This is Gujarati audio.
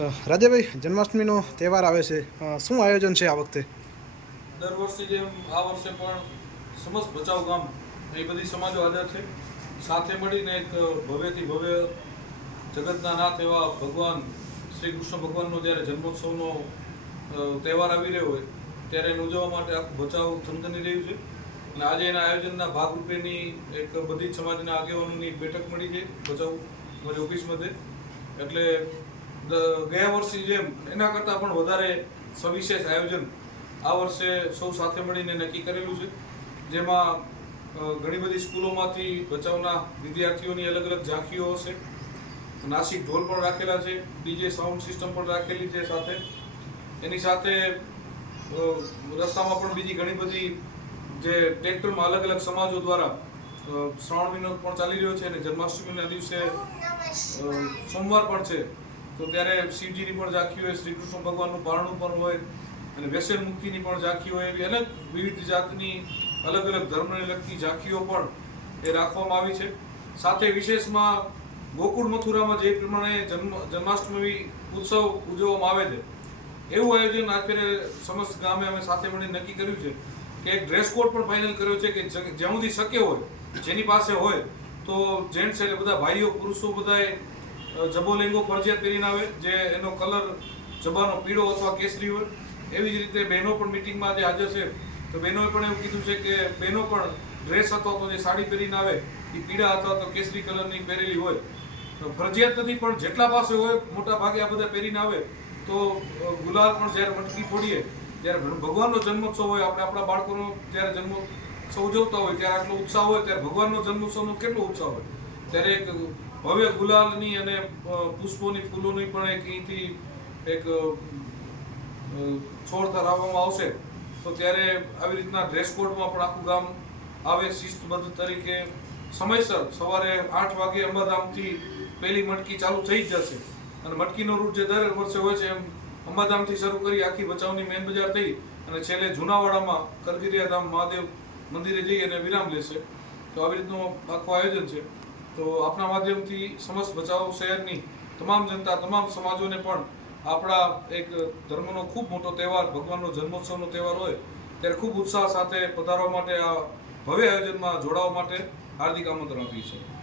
રાજાભાઈ જન્માષ્ટમીનો તહેવાર આવે છે. શું આયોજન છે આ વખતે? દર વર્ષે જેમ આ વર્ષે પણ સમસ્ત બચાવ ગામ એ બધી સમાજો હાજર છે. સાથે મળીને એક ભવ્યથી ભવ્ય જગતના નાથ એવા ભગવાન, શ્રી કૃષ્ણ ભગવાનનો જ્યારે જન્મોત્સવનો તહેવાર આવી રહ્યો હોય, ત્યારે એને ઉજવવા માટે આખું બચાવ થનગની રહ્યું છે. અને આજે એના આયોજનના ભાગરૂપેની એક બધી જ સમાજના આગેવાનોની બેઠક મળી છે, બચાવ મારી ઓફિસ મધ્યે એટલે ગયા વર્ષની જેમ, એના કરતાં પણ વધારે સવિશેષ આયોજન આ વર્ષે સૌ સાથે મળીને નક્કી કરેલું છે. જેમાં ઘણી બધી સ્કૂલોમાંથી બચાવના વિદ્યાર્થીઓની અલગ અલગ ઝાંખીઓ હશે. નાસિક ઢોલ પણ રાખેલા છે, ડીજે સાઉન્ડ સિસ્ટમ પણ રાખેલી છે સાથે. એની સાથે રસ્તામાં પણ બીજી ઘણી બધી જે ટ્રેક્ટરમાં અલગ અલગ સમાજો દ્વારા શ્રાવણ મહિનો પણ ચાલી રહ્યો છે અને જન્માષ્ટમીના દિવસે સોમવાર પણ છે. તો ત્યારે શિવજીની પણ ઝાંખી હોય શ્રી કૃષ્ણ ભગવાનનું પારણું પણ હોય અને વ્યસન મુક્તિની પણ ઝાંખી હોય એવી અલગ વિવિધ જાતની, અલગ અલગ ધર્મને લગતી ઝાંખીઓ પણ એ રાખવામાં આવી છે. સાથે વિશેષમાં ગોકુળ મથુરામાં જે પ્રમાણે જન્મ, જન્માષ્ટમી ઉત્સવ ઉજવવામાં આવે છે, એવું આયોજન અત્યારે સમસ્ત ગામે અમે સાથે મળીને નક્કી કર્યું છે કે એક ડ્રેસ કોડ પણ ફાઇનલ કર્યો છે કે જ્યાં સુધી શક્ય હોય, જેની પાસે હોય, તો જેન્ટ્સ એટલે બધા ભાઈઓ, પુરુષો બધાએ જબો લેંગો ફરજિયાત પહેરીને આવે, જે એનો કલર જબાનો પીળો અથવા કેસરી હોય, એવી જ રીતે બહેનો પણ મિટિંગમાં આજે હાજર છે. તો બહેનોએ પણ એવું કીધું છે કે બહેનો પણ ડ્રેસ અથવા તો જે સાડી પહેરીને આવે, એ પીળા અથવા તો કેસરી કલરની પહેરેલી હોય. તો ફરજિયાત નથી, પણ જેટલા પાસે હોય, મોટા ભાગે આ બધા પહેરીને આવે, તો ગુલાલ પણ જ્યારે મટકી ફોડીએ જ્યારે ભગવાનનો જન્મોત્સવ હોય, આપણે આપણા બાળકોનો જ્યારે જન્મોત્સવ ઉજવતા હોય, ત્યારે આટલો ઉત્સાહ હોય, ત્યારે ભગવાનનો જન્મોત્સવનો કેટલો ઉત્સાહ હોય? ત્યારે એક ભવ્ય ગુલાલની અને પુષ્પોની ફૂલોની પણ એક અહીંથી એક છોડ ધરાવવામાં આવશે. તો ત્યારે આવી રીતના ડ્રેસ કોડમાં પણ આખું ગામ આવે શિસ્તબદ્ધ તરીકે. સમયસર સવારે આઠ વાગે અંબાધામથી પહેલી મટકી ચાલુ થઈ જ જશે. અને મટકીનો રૂટ જે દર વર્ષે હોય છે એમ અંબાધામથી શરૂ કરી આખી બચાવની મેન બજાર થઈ અને છેલ્લે જુનાવાડામાં કરગીરિયા ધામ મહાદેવ મંદિરે જઈ અને વિરામ લેશે. તો આવી રીતનું આખું આયોજન છે. તો આપના માધ્યમથી સમસ્ત ભચાઉ શહેરની તમામ જનતા, તમામ સમાજોને પણ આપણા એક ધર્મનો ખૂબ મોટો તહેવાર, ભગવાનનો જન્મોત્સવનો તહેવાર હોય, ત્યારે ખૂબ ઉત્સાહ સાથે પધારવા માટે આ ભવ્ય આયોજનમાં જોડાવા માટે હાર્દિક આમંત્રણ આપીએ છીએ.